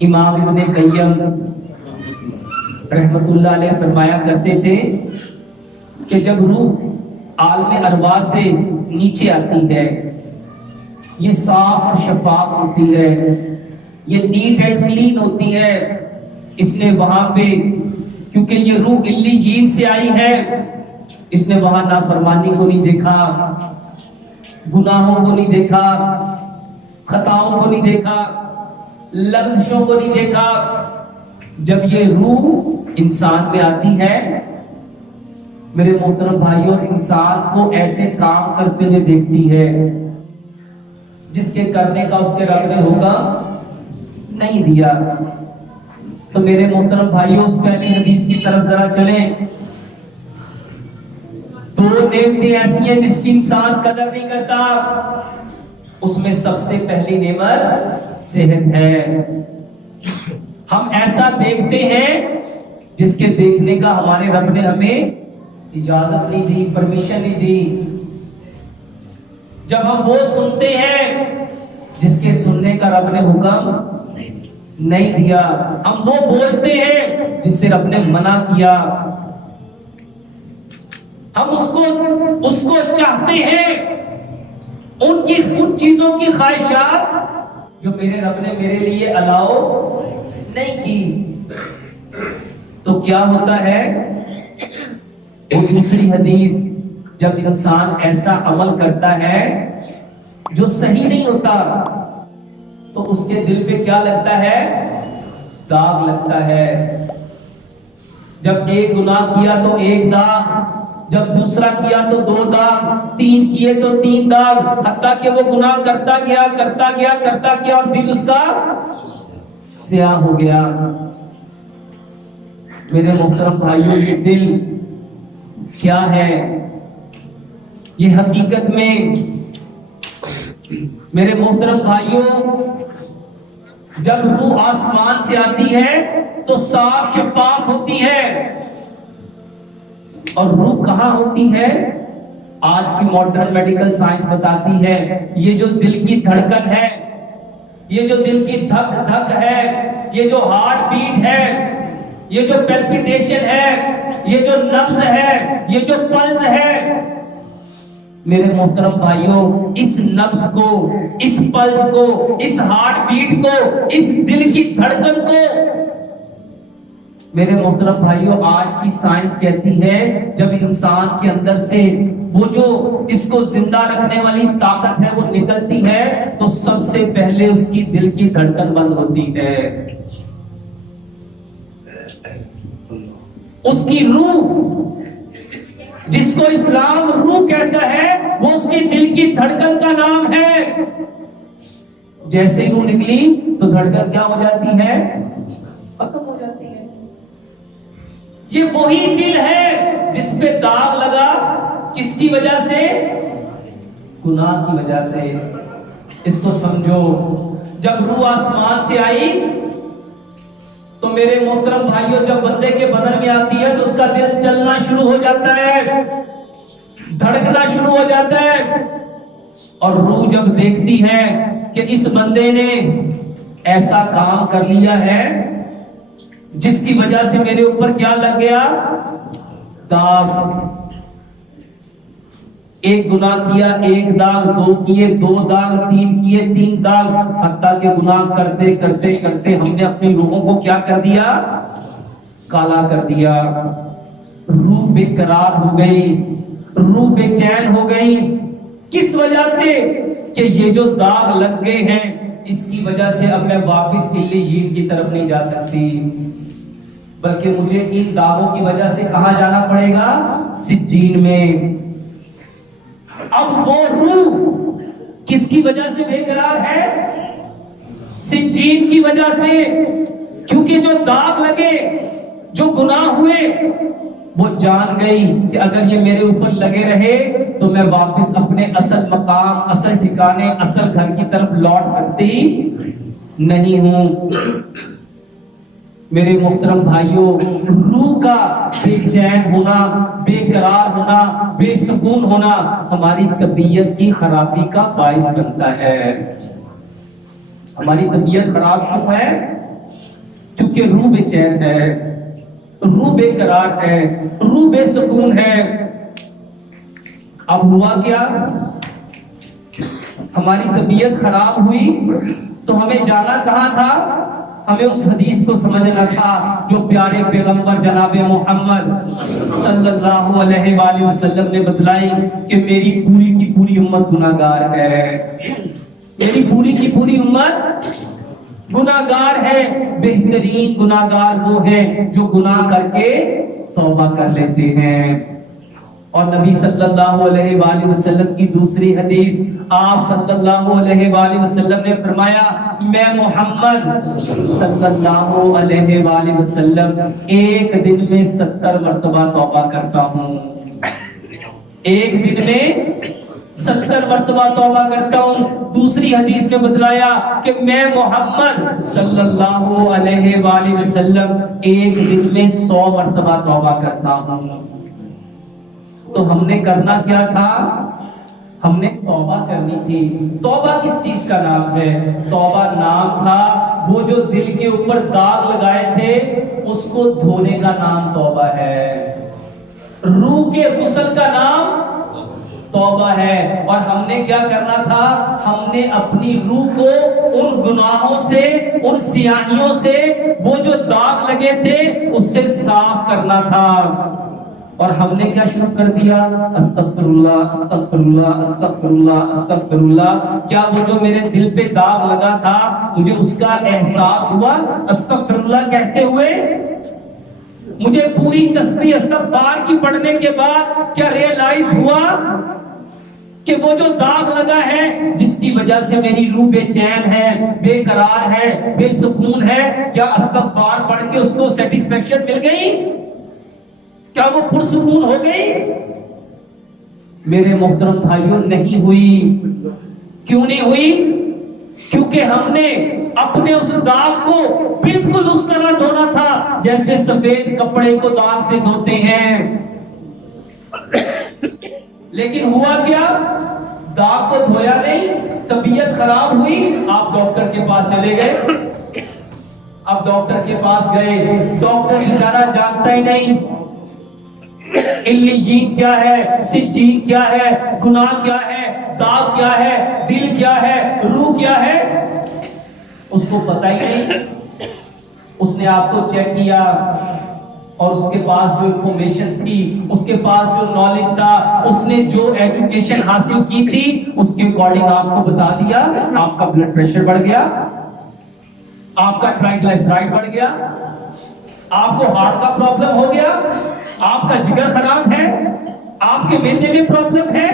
امام ابن قیم رحمت اللہ علیہ فرمایا کرتے تھے کہ جب روح عالم ارواح سے نیچے آتی ہے، یہ صاف اور شفاف ہوتی ہے، یہ نیٹ اینڈ کلین ہوتی ہے، اس نے وہاں پہ کیونکہ یہ روح علیین سے آئی ہے، اس نے وہاں نافرمانی کو نہیں دیکھا، گناہوں کو نہیں دیکھا، خطاؤں کو نہیں دیکھا، لغزشوں کو نہیں دیکھا۔ جب یہ روح انسان میں آتی ہے میرے محترم بھائیوں، انسان کو ایسے کام کرتے ہوئے دیکھتی ہے جس کے کرنے کا اس کے رب نے حکم نہیں دیا۔ تو میرے محترم بھائیوں، اس پہلی حدیث کی طرف ذرا چلیں۔ دو نعمتیں ایسی ہیں جس کی انسان قدر نہیں کرتا، اس میں سب سے پہلی نعمت صحت ہے۔ ہم ایسا دیکھتے ہیں جس کے دیکھنے کا ہمارے رب نے ہمیں اجازت نہیں دی، پرمیشن نہیں دی۔ جب ہم وہ سنتے ہیں جس کے سننے کا رب نے حکم نہیں دیا، ہم وہ بولتے ہیں جس سے رب نے منع کیا، ہم اس کو چاہتے ہیں، ان چیزوں کی خواہشات جو میرے رب نے میرے لیے الاؤ نہیں کی۔ تو کیا ہوتا ہے؟ وہ دوسری حدیث، جب انسان ایسا عمل کرتا ہے جو صحیح نہیں ہوتا تو اس کے دل پہ کیا لگتا ہے؟ داغ لگتا ہے۔ جب ایک گناہ کیا تو ایک داغ، جب دوسرا کیا تو دو داغ، تین کیے تو تین داغ، حتیٰ کہ وہ گناہ کرتا گیا اور دل اس کا سیاہ ہو گیا۔ میرے محترم بھائیوں، یہ دل کیا ہے؟ یہ حقیقت میں میرے محترم بھائیوں، جب روح آسمان سے آتی ہے تو صاف شفاف ہوتی ہے، اور روح کہاں ہوتی ہے؟ آج کی ماڈرن میڈیکل سائنس بتاتی ہے یہ جو دل کی دھڑکن ہے، یہ جو دل کی دھک دھک ہے، یہ جو ہارٹ بیٹ ہے، یہ جو پیلپیٹیشن ہے، یہ جو نبض ہے، یہ جو پلس ہے، میرے محترم بھائیوں، اس نبض کو، اس پلس کو، اس ہارٹ بیٹ کو، اس دل کی دھڑکن کو میرے محترم بھائیوں آج کی سائنس کہتی ہے جب انسان کے اندر سے وہ جو اس کو زندہ رکھنے والی طاقت ہے وہ نکلتی ہے تو سب سے پہلے اس کی دل کی دھڑکن بند ہوتی ہے، اس کی روح، جس کو اسلام روح کہتا ہے، وہ اس کی دل کی دھڑکن کا نام ہے۔ جیسے ہی روح نکلی تو دھڑکن کیا ہو جاتی ہے؟ ختم ہو جاتی ہے۔ یہ وہی دل ہے جس پہ داغ لگا، کس کی وجہ سے؟ گناہ کی وجہ سے۔ اس کو سمجھو، جب روح آسمان سے آئی تو میرے محترم بھائیوں جب بندے کے بدن میں آتی ہے تو اس کا دل چلنا شروع ہو جاتا ہے، دھڑکنا شروع ہو جاتا ہے، اور روح جب دیکھتی ہے کہ اس بندے نے ایسا کام کر لیا ہے جس کی وجہ سے میرے اوپر کیا لگ گیا؟ داغ۔ ایک گناہ کیا ایک داغ، دو کیے دو داغ، تین کیے تین داغ، حتیٰ کہ گناہ کرتے کرتے کرتے ہم نے اپنی روحوں کو کیا کر دیا؟ کالا کر دیا۔ روح بے قرار ہو گئی، روح بے چین ہو گئی۔ کس وجہ سے؟ کہ یہ جو داغ لگ گئے ہیں اس کی وجہ سے اب میں واپس علیین کی طرف نہیں جا سکتی، بلکہ مجھے ان داغوں کی وجہ سے کہاں جانا پڑے گا؟ سجین میں۔ اب وہ روح کس کی وجہ سے بے قرار ہے؟ سجین کی وجہ سے، کیونکہ جو داغ لگے، جو گناہ ہوئے، وہ جان گئی کہ اگر یہ میرے اوپر لگے رہے تو میں واپس اپنے اصل مقام، اصل ٹھکانے، اصل گھر کی طرف لوٹ سکتی نہیں ہوں۔ میرے محترم بھائیوں، روح کا بے چین ہونا، بے قرار ہونا، بے سکون ہونا ہماری طبیعت کی خرابی کا باعث بنتا ہے۔ ہماری طبیعت خراب کیوں ہے؟ کیونکہ روح بے چین ہے، روح بے قرار ہے، روح بے سکون ہے۔ اب ہوا کیا، ہماری طبیعت خراب ہوئی تو ہمیں جانا کہاں تھا؟ ہمیں اس حدیث کو سمجھنا تھا جو پیارے پیغمبر جناب محمد صلی اللہ علیہ وآلہ وسلم نے بتلائی کہ میری پوری کی پوری امت گناہگار ہے، میری پوری کی پوری امت گناہگار ہے۔ بہترین گناہگار وہ ہیں جو گناہ کر کے توبہ کر لیتے ہیں۔ اور نبی صلی اللہ علیہ وآلہ وسلم کی دوسری حدیث، آپ صلی اللہ علیہ وآلہ وسلم نے فرمایا میں محمد صلی اللہ علیہ وآلہ وسلم ایک دن میں 70 مرتبہ توبہ کرتا ہوں، ایک دن میں 70 مرتبہ توبہ کرتا ہوں۔ دوسری حدیث میں بتلایا کہ میں محمد صلی اللہ علیہ وآلہ وسلم ایک دن میں 100 مرتبہ توبہ کرتا ہوں۔ تو ہم نے کرنا کیا تھا؟ ہم نے توبہ کرنی تھی۔ توبہ کس چیز کا نام ہے؟ توبہ نام تھا وہ جو دل کے اوپر داغ لگائے تھے اس کو دھونے کا نام توبہ ہے۔ روح کے غسل کا نام توبہ ہے۔ اور ہم نے کیا کرنا تھا؟ ہم نے اپنی روح کو ان گناہوں سے، ان سیاہیوں سے، وہ جو داغ لگے تھے اس سے صاف کرنا تھا۔ اور ہم نے کیا شروع کر دیا؟ استغفر اللہ استغفر اللہ استغفر اللہ استغفر اللہ۔ کیا وہ جو میرے دل پہ داغ لگا تھا مجھے اس کا احساس ہوا استغفر اللہ کہتے ہوئے؟ مجھے پوری تسبیح استغفار کی پڑھنے کے بعد کیا ریئلائز ہوا کہ وہ جو داغ لگا ہے جس کی وجہ سے میری روح بے چین ہے، بے قرار ہے، بے سکون ہے، کیا استغفار پڑھ کے اس کو سیٹسفیکشن مل گئی؟ کیا وہ پرسکون ہو گئی؟ میرے محترم بھائیوں نہیں ہوئی۔ کیوں نہیں ہوئی؟ کیونکہ ہم نے اپنے اس داغ کو بالکل اس طرح دھونا تھا جیسے سفید کپڑے کو داغ سے دھوتے ہیں۔ لیکن ہوا کیا؟ داغ کو دھویا نہیں، طبیعت خراب ہوئی، آپ ڈاکٹر کے پاس چلے گئے۔ اب ڈاکٹر کے پاس گئے، ڈاکٹر بیچارہ جانتا ہی نہیں علیین کیا ہے، سجین کیا ہے، گناہ کیا ہے، داغ کیا ہے، دل کیا ہے، روح کیا ہے، اس کو پتہ ہی نہیں۔ اس نے آپ کو چیک کیا اور اس کے پاس جو انفارمیشن تھی، اس کے پاس جو نالج تھا، اس نے جو ایجوکیشن حاصل کی تھی اس کے اکارڈنگ آپ کو بتا دیا آپ کا بلڈ پریشر بڑھ گیا، آپ کا ٹرائیگلائسرائڈ بڑھ گیا، آپ کو ہارٹ کا پرابلم ہو گیا، آپ کا جگر خراب ہے، آپ کے معدے میں پرابلم ہے۔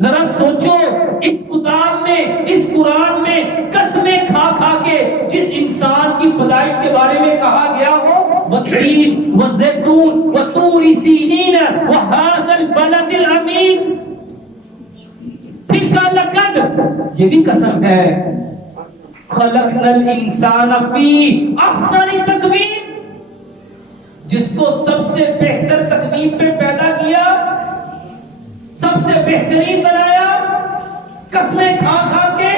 ذرا سوچو اس کتاب میں، اس قرآن میں قسمیں کھا کھا کے جس انسان کی پیدائش کے بارے میں کہا گیا ہو وَالتِّينِ وَالزَّيْتُونِ وَطُورِ سِينِينَ وَهَٰذَا الْبَلَدِ الْأَمِينِ، پھر کہا لَقَدْ، یہ بھی قسم ہے، خَلَقْنَا الْإِنسَانَ فِي أَحْسَنِ تَقْوِيمٍ، جس کو سب سے بہتر تقویم پہ پیدا کیا، سب سے بہترین بنایا، قسمیں کھا کھا کے،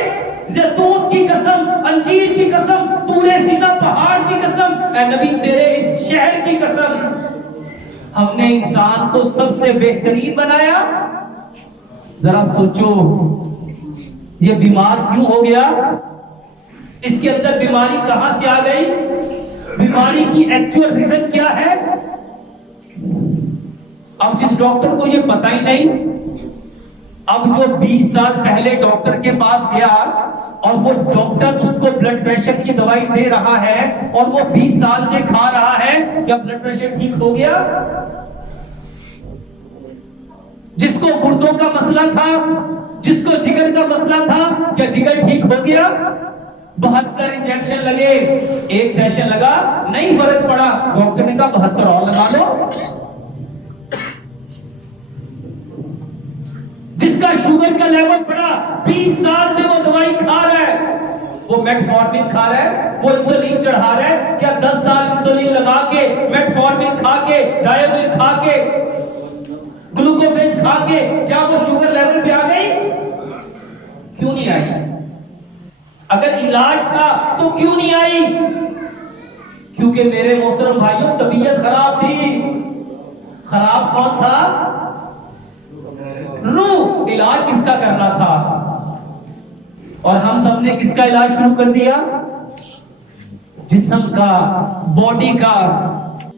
زیتون کی قسم، انجیر کی قسم، طور سینا پہاڑ کی قسم، اے نبی تیرے اس شہر کی قسم، ہم نے انسان کو سب سے بہترین بنایا۔ ذرا سوچو یہ بیمار کیوں ہو گیا؟ اس کے اندر بیماری کہاں سے آ گئی؟ بیماری کی ایکچوئل ریزن کیا ہے؟ اب جس ڈاکٹر کو یہ پتہ ہی نہیں، اب جو 20 سال پہلے ڈاکٹر کے پاس گیا اور وہ ڈاکٹر اس کو بلڈ پریشر کی دوائی دے رہا ہے اور وہ 20 سال سے کھا رہا ہے، کیا بلڈ پریشر ٹھیک ہو گیا؟ جس کو گردوں کا مسئلہ تھا، جس کو جگر کا مسئلہ تھا، کیا جگر ٹھیک ہو گیا؟ 72 انجیکشن لگے، ایک سیشن لگا، نہیں فرق پڑا، ڈاکٹر نے کہا 72 اور لگا لو۔ جس کا شوگر کا لیول بڑھا، 20 سال سے وہ دوائی کھا رہا ہے، وہ میٹفورمین کھا رہا ہے، وہ انسولین چڑھا رہا ہے، کیا 10 سال انسولین لگا کے، میٹفورمین کھا کے، ڈائیبل کھا کے، گلوکوفیج کھا کے، کیا وہ شوگر لیول پہ آ گئی؟ کیوں نہیں آئی؟ اگر علاج تھا تو کیوں نہیں آئی؟ کیونکہ میرے محترم بھائیوں طبیعت خراب تھی. خراب کون تھا؟ روح. علاج کس کا کرنا تھا؟ اور ہم سب نے کس کا علاج شروع کر دیا؟ جسم کا، باڈی کا.